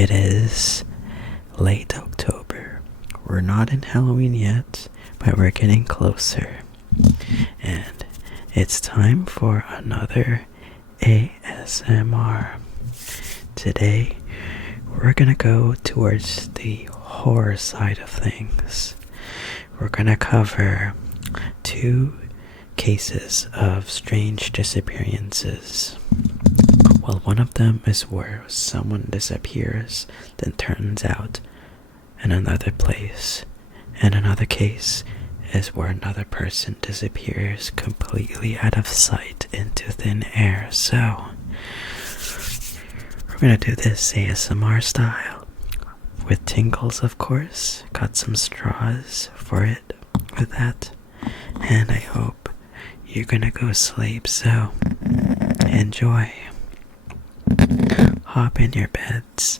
It is late October. We're not in Halloween yet, but we're getting closer. And it's time for another ASMR. Today, we're gonna go towards the horror side of things. We're gonna cover 2 cases of strange disappearances. Well, one of them is where someone disappears, then turns out in another place. And another case is where another person disappears completely out of sight into thin air. So, we're gonna do this ASMR style with tingles, of course. Got some straws for it with that. And I hope you're gonna go sleep, so enjoy. Hop in your beds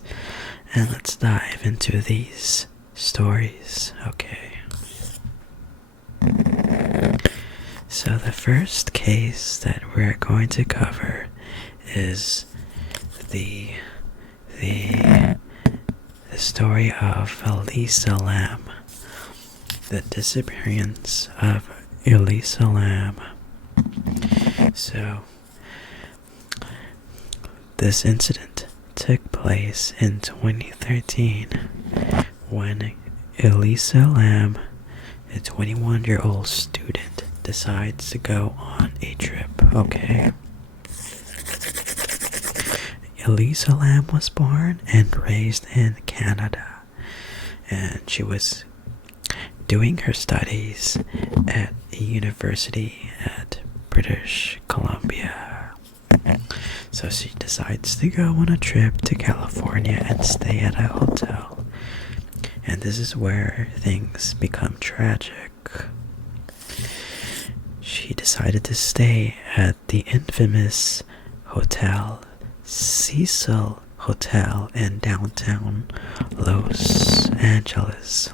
and let's dive into these stories. Okay. So the first case that we're going to cover is the story of Elisa Lam. The disappearance of Elisa Lam. So this incident took place in 2013 when Elisa Lam, a 21-year-old student, decides to go on a trip. Okay. Elisa Lam was born and raised in Canada, and she was doing her studies at a university at British Columbia. So she decides to go on a trip to California and stay at a hotel. And this is where things become tragic. She decided to stay at the infamous hotel, Cecil Hotel in downtown Los Angeles.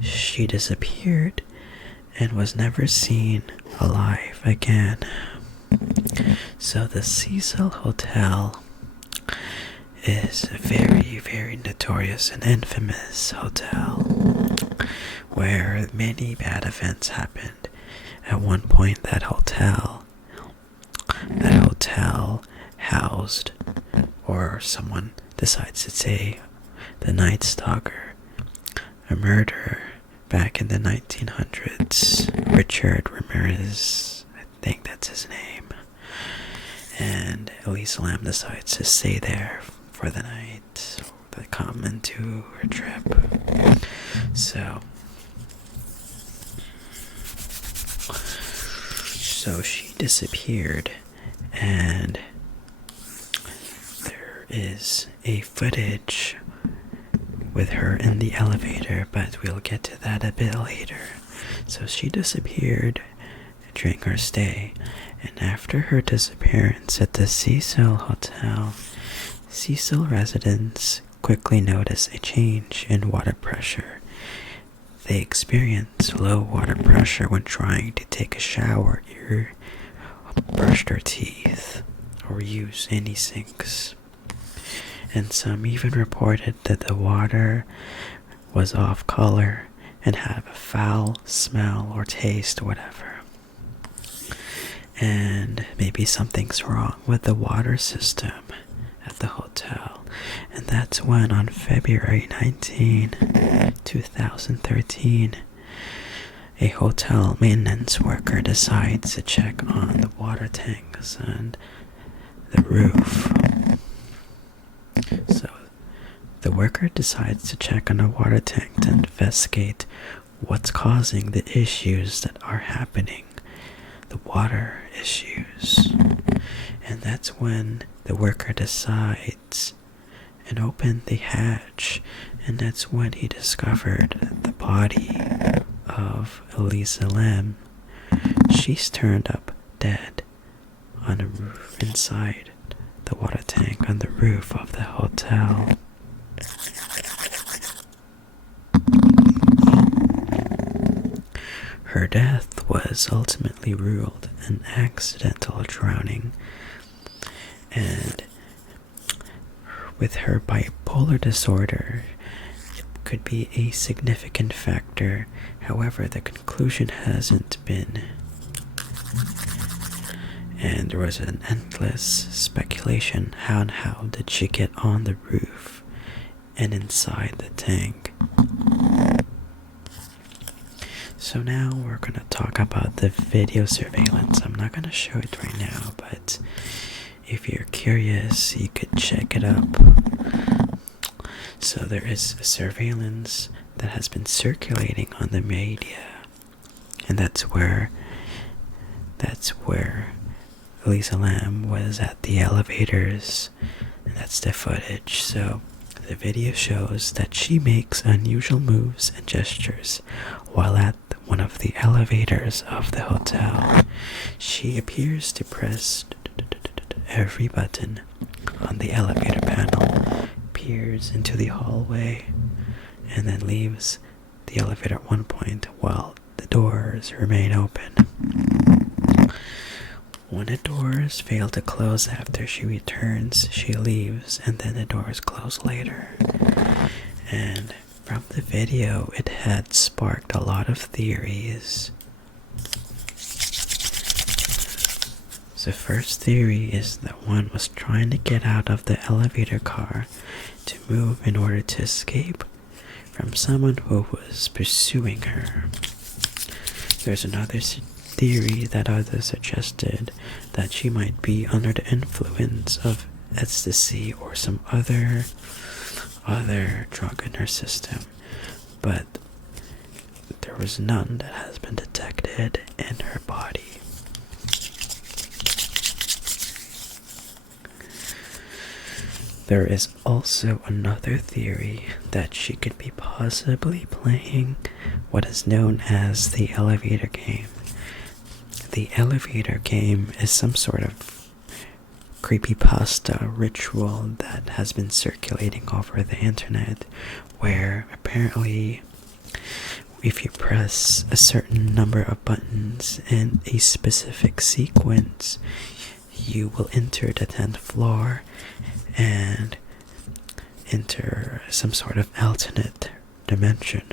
She disappeared and was never seen alive again. So the Cecil Hotel is a very, very notorious and infamous hotel where many bad events happened. At one point, that hotel housed, or someone decides to say, the Night Stalker, a murderer back in the 1900s. Richard Ramirez, I think that's his name. And Elisa Lam decides to stay there for the night, to come into her trip. So she disappeared, and there is a footage with her in the elevator, but we'll get to that a bit later. So she disappeared during her stay, and after her disappearance at the Cecil Hotel, Cecil residents quickly notice a change in water pressure. They experience low water pressure when trying to take a shower, or brush their teeth, or use any sinks. And some even reported that the water was off color and had a foul smell or taste, whatever. And maybe something's wrong with the water system at the hotel. And that's when, on February 19, 2013, a hotel maintenance worker decides to check on the water tanks and the roof. So the worker decides to check on the water tank to investigate what's causing the issues that are happening, the water issues. And that's when the worker decides and opened the hatch, and that's when he discovered the body of Elisa Lam. She's turned up dead on a roof inside the water tank on the roof of the hotel. Her death was ultimately ruled an accidental drowning, And with her bipolar disorder, it could be a significant factor. However, the conclusion hasn't been. And there was an endless speculation how did she get on the roof and inside the tank. So now we're going to talk about the video surveillance. I'm not going to show it right now, but if you're curious, you could check it up. So there is a surveillance that has been circulating on the media, and that's where Elisa Lam was at the elevators, and that's the footage. So the video shows that she makes unusual moves and gestures while at one of the elevators of the hotel. She appears to press every button on the elevator panel, peers into the hallway, and then leaves the elevator at one point while the doors remain open. When the doors fail to close after she returns, she leaves, and then the doors close later. And from the video, it had sparked a lot of theories. The first theory is that one was trying to get out of the elevator car to move in order to escape from someone who was pursuing her. There's another theory that others suggested that she might be under the influence of ecstasy or some other drug in her system, but there was none that has been detected in her body. There is also another theory that she could be possibly playing what is known as the elevator game. The elevator game is some sort of creepypasta ritual that has been circulating over the internet, where apparently if you press a certain number of buttons in a specific sequence, you will enter the 10th floor and enter some sort of alternate dimension.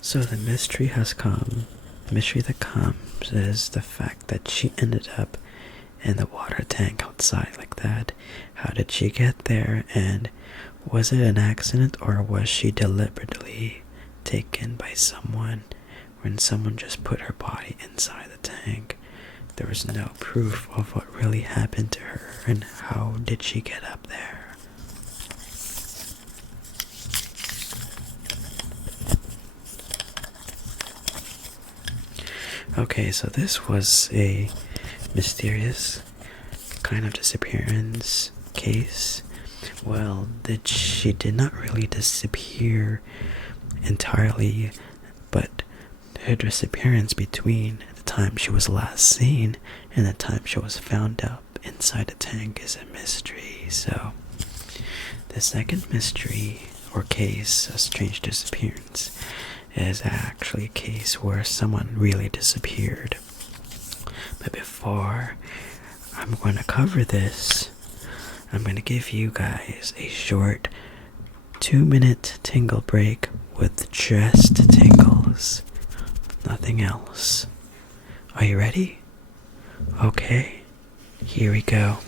So the mystery has come. The mystery that comes is the fact that she ended up in the water tank outside like that. How did she get there? And was it an accident, or was she deliberately taken by someone when someone just put her body inside the tank? There was no proof of what really happened to her, and how did she get up there? Okay, so this was a mysterious kind of disappearance case. Well, she did not really disappear entirely, but her disappearance between the time she was last seen and the time she was found up inside the tank is a mystery. So the second mystery or case, a strange disappearance, is actually a case where someone really disappeared. But before I'm going to cover this, I'm going to give you guys a short 2-minute tingle break with just tingles. Nothing else. Are you ready? Okay, here we go.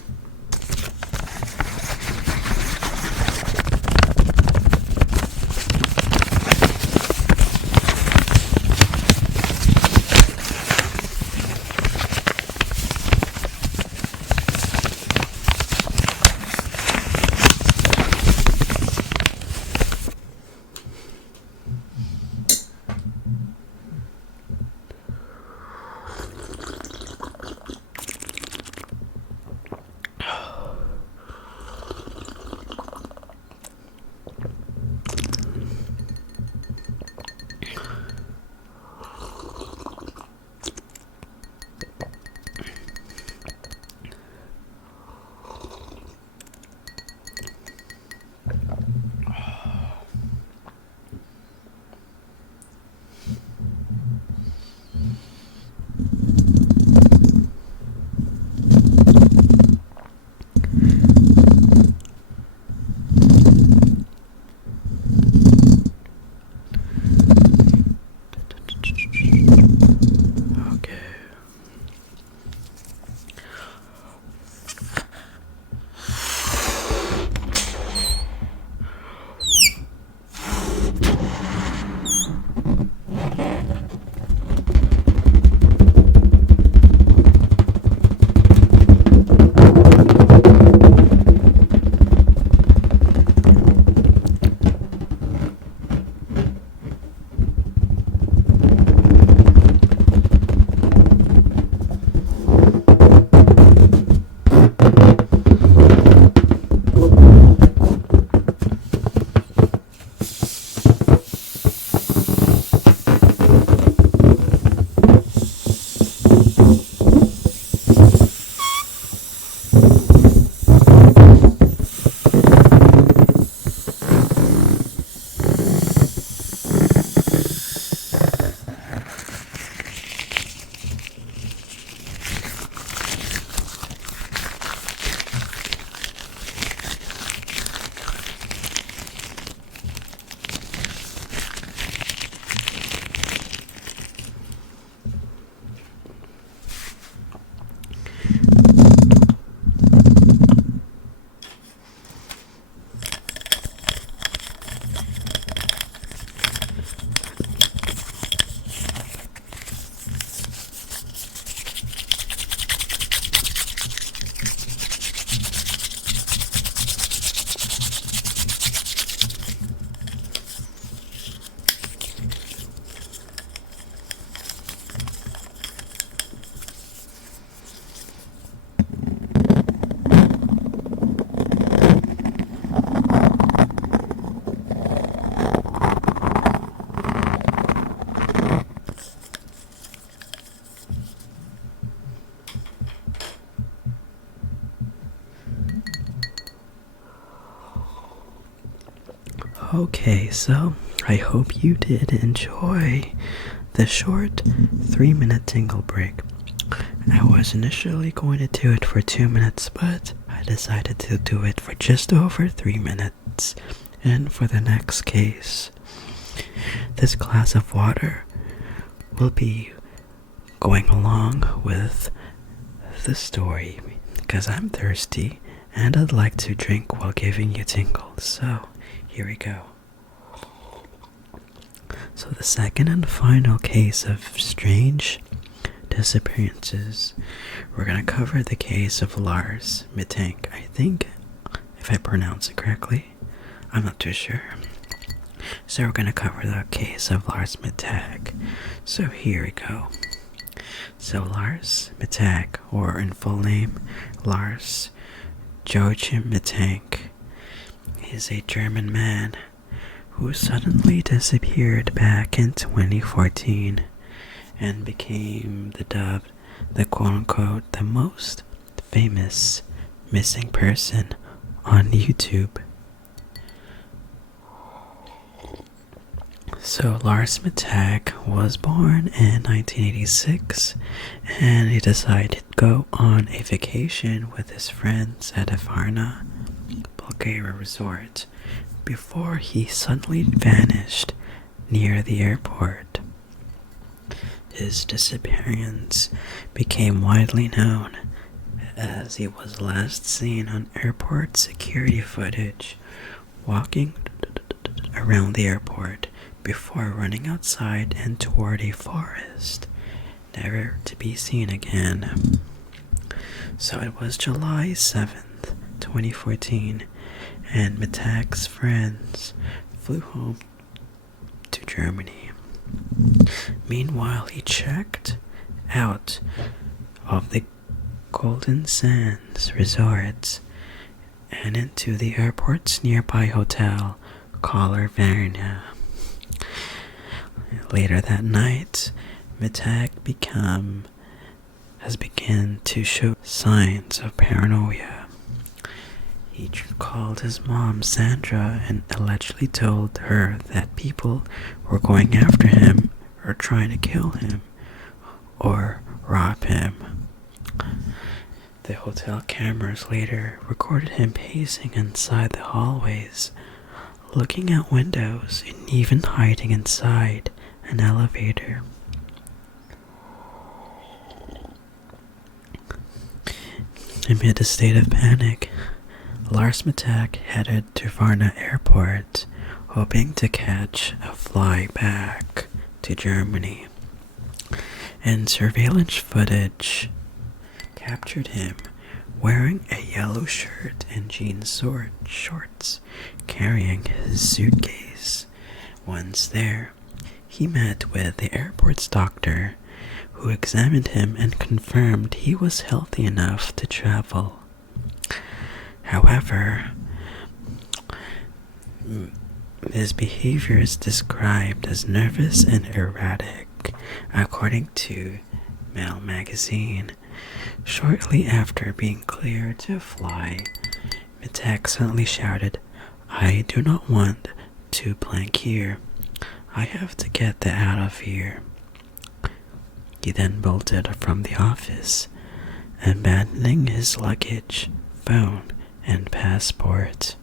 Okay, so I hope you did enjoy the short 3-minute tingle break. I was initially going to do it for 2 minutes, but I decided to do it for just over 3 minutes. And for the next case, this glass of water will be going along with the story because I'm thirsty and I'd like to drink while giving you tingles. So here we go. So the second and final case of strange disappearances, we're going to cover the case of Lars Mittank. I think, if I pronounce it correctly, I'm not too sure. So we're going to cover the case of Lars Mittank. So here we go. So Lars Mittank, or in full name, Lars Joachim Mittank, is a German man who suddenly disappeared back in 2014 and became the quote-unquote, the most famous missing person on YouTube. So Lars Mittank was born in 1986, and he decided to go on a vacation with his friends at a Varna, Bulgaria resort before he suddenly vanished near the airport. His disappearance became widely known as he was last seen on airport security footage walking around the airport before running outside and toward a forest, never to be seen again. So it was July 7th, 2014, and Mittank's friends flew home to Germany. Meanwhile, he checked out of the Golden Sands Resort and into the airport's nearby hotel, called Varna. Later that night, Mittank has begun to show signs of paranoia. He called his mom Sandra and allegedly told her that people were going after him or trying to kill him or rob him. The hotel cameras later recorded him pacing inside the hallways, looking out windows and even hiding inside an elevator. Amid a state of panic, Lars Mittank headed to Varna Airport, hoping to catch a flight back to Germany. And surveillance footage captured him wearing a yellow shirt and jeans shorts, carrying his suitcase. Once there, he met with the airport's doctor, who examined him and confirmed he was healthy enough to travel. However, his behavior is described as nervous and erratic, according to Mail magazine. Shortly after being cleared to fly, Mittank suddenly shouted, "I do not want to blank here. I have to get out of here." He then bolted from the office, abandoning his luggage, phone, and passport.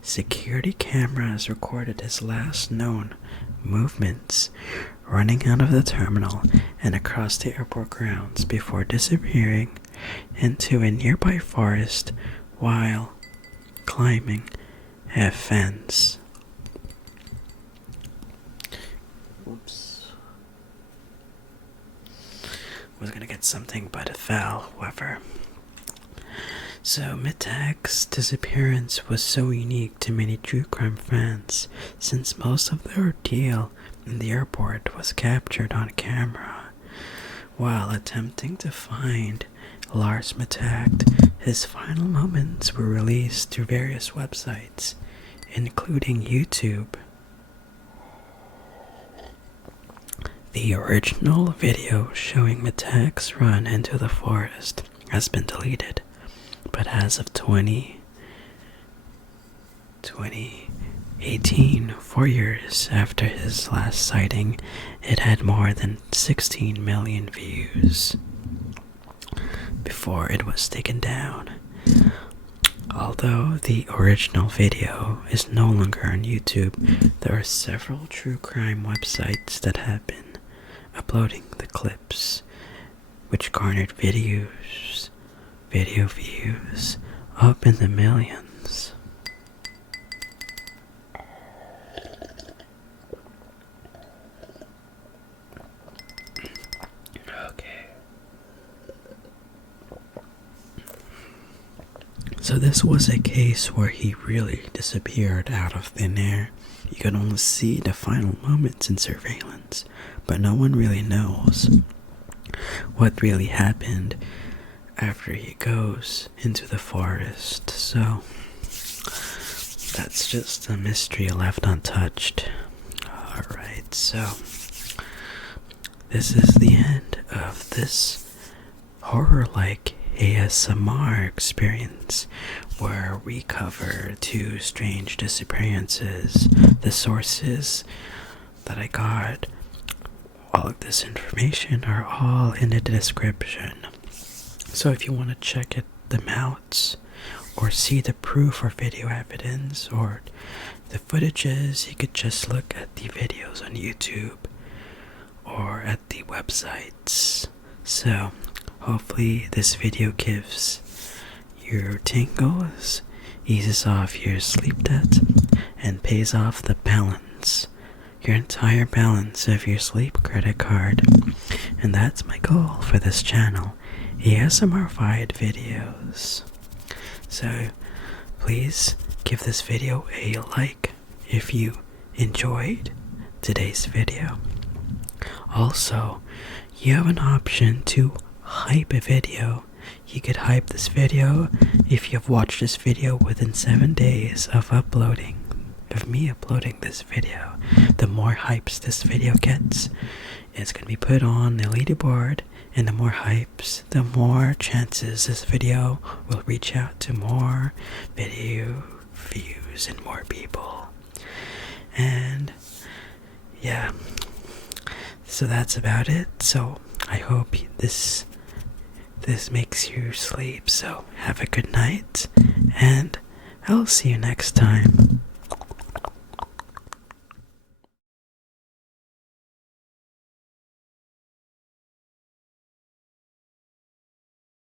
Security cameras recorded his last known movements, running out of the terminal and across the airport grounds before disappearing into a nearby forest while climbing a fence. Oops. Was gonna get something, but it fell, however. So Mittank's disappearance was so unique to many true crime fans, since most of the ordeal in the airport was captured on camera. While attempting to find Lars Mittank, his final moments were released through various websites, including YouTube. The original video showing Mittank's run into the forest has been deleted, but as of 2018, 4 years after his last sighting, it had more than 16 million views before it was taken down. Although the original video is no longer on YouTube, there are several true crime websites that have been uploading the clips, which garnered video views up in the millions. So this was a case where he really disappeared out of thin air. You can only see the final moments in surveillance, but no one really knows what really happened after he goes into the forest. So that's just a mystery left untouched. Alright, so this is the end of this horror-like ASMR experience where we cover 2 strange disappearances. The sources that I got all of this information are all in the description. So if you want to check them out or see the proof or video evidence or the footages, you could just look at the videos on YouTube or at the websites. So hopefully this video gives your tingles, eases off your sleep debt, and pays off the balance, your entire balance of your sleep credit card. And that's my goal for this channel, ASMR-fied videos. So please give this video a like if you enjoyed today's video. Also, you have an option to hype a video. You could hype this video if you've watched this video within 7 days of me uploading this video. The more hypes this video gets, it's going to be put on the leaderboard, and the more hypes, the more chances this video will reach out to more video views and more people. And yeah, so that's about it. So I hope this makes you sleep. So have a good night, and I'll see you next time.